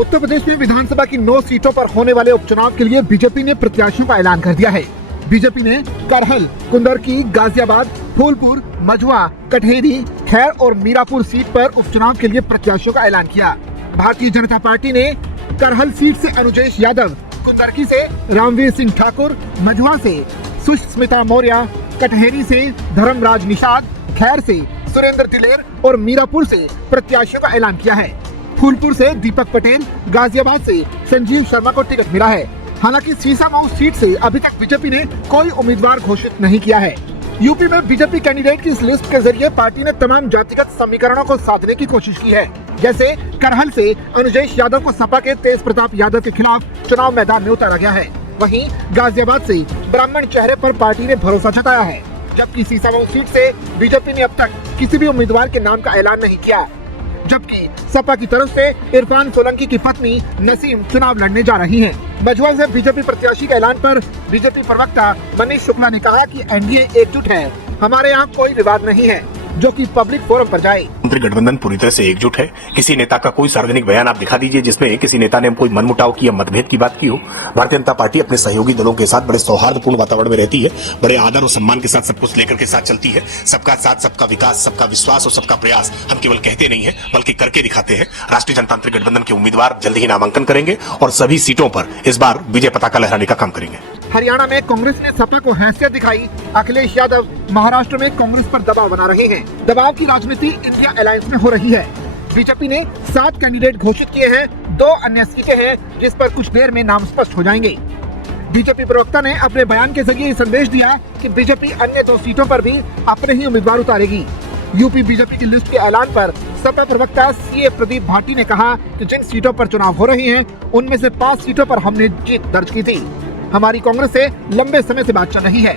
उत्तर प्रदेश में विधानसभा की 9 सीटों पर होने वाले उपचुनाव के लिए बीजेपी ने प्रत्याशियों का ऐलान कर दिया है। बीजेपी ने करहल, कुंदरकी, गाजियाबाद, फूलपुर, मझुआ, कटहेरी, खैर और मीरापुर सीट पर उपचुनाव के लिए प्रत्याशियों का ऐलान किया। भारतीय जनता पार्टी ने करहल सीट से अनुजेश यादव, कुंदरकी से रामवीर सिंह ठाकुर, मझुआ से सुष्मिता मौर्य, कटहेरी से धर्मराज निषाद, खैर से सुरेंद्र दिलेर और मीरापुर से प्रत्याशियों का ऐलान किया है। फूलपुर से दीपक पटेल, गाजियाबाद से संजीव शर्मा को टिकट मिला है। हालांकि सीसामऊ सीट से अभी तक बीजेपी ने कोई उम्मीदवार घोषित नहीं किया है। यूपी में बीजेपी कैंडिडेट की इस लिस्ट के जरिए पार्टी ने तमाम जातिगत समीकरणों को साधने की कोशिश की है। जैसे करहल से अनुजेश यादव को सपा के तेज प्रताप यादव के खिलाफ चुनाव मैदान में उतारा गया है। वहीं गाजियाबाद से ब्राह्मण चेहरे पर पार्टी ने भरोसा जताया है, जबकि सीसामऊ सीट से बीजेपी ने अब तक किसी भी उम्मीदवार के नाम का ऐलान नहीं किया। जबकि सपा की तरफ से इरफान सोलंकी की पत्नी नसीम चुनाव लड़ने जा रही हैं। मझुआ से बीजेपी प्रत्याशी के ऐलान पर बीजेपी प्रवक्ता मनीष शुक्ला ने कहा कि एनडीए एकजुट है, हमारे यहाँ कोई विवाद नहीं है जो कि पब्लिक फोरम पर जाए। मंत्री गठबंधन पूरी तरह से एकजुट है। किसी नेता का कोई सार्वजनिक बयान आप दिखा दीजिए जिसमें किसी नेता ने कोई मनमुटाव की या मतभेद की बात की हो। भारतीय जनता पार्टी अपने सहयोगी दलों के साथ बड़े सौहार्दपूर्ण वातावरण में रहती है, बड़े आदर और सम्मान के साथ सब कुछ लेकर के साथ चलती है। सबका साथ, सबका विकास, सबका विश्वास और सबका प्रयास हम केवल कहते नहीं है बल्कि करके दिखाते हैं। राष्ट्रीय जनतांत्रिक गठबंधन के उम्मीदवार जल्द ही नामांकन करेंगे और सभी सीटों पर इस बार विजय पताका लहराने का काम करेंगे। हरियाणा में कांग्रेस ने सपा को हैसियत दिखाई। अखिलेश यादव महाराष्ट्र में कांग्रेस पर दबाव बना रहे हैं। दबाव की राजनीति इंडिया अलायंस में हो रही है। बीजेपी ने 7 कैंडिडेट घोषित किए हैं, 2 अन्य सीटें हैं जिस पर कुछ देर में नाम स्पष्ट हो जाएंगे। बीजेपी प्रवक्ता ने अपने बयान के जरिए संदेश दिया कि बीजेपी अन्य 2 सीटों पर भी अपने ही उम्मीदवार उतारेगी। यूपी बीजेपी की लिस्ट के ऐलान पर सपा प्रवक्ता सीए प्रदीप भाटी ने कहा कि जिन सीटों पर चुनाव हो रहे हैं उनमें से 5 सीटों पर हमने जीत दर्ज की थी। हमारी कांग्रेस से लंबे समय से बात चल रही है।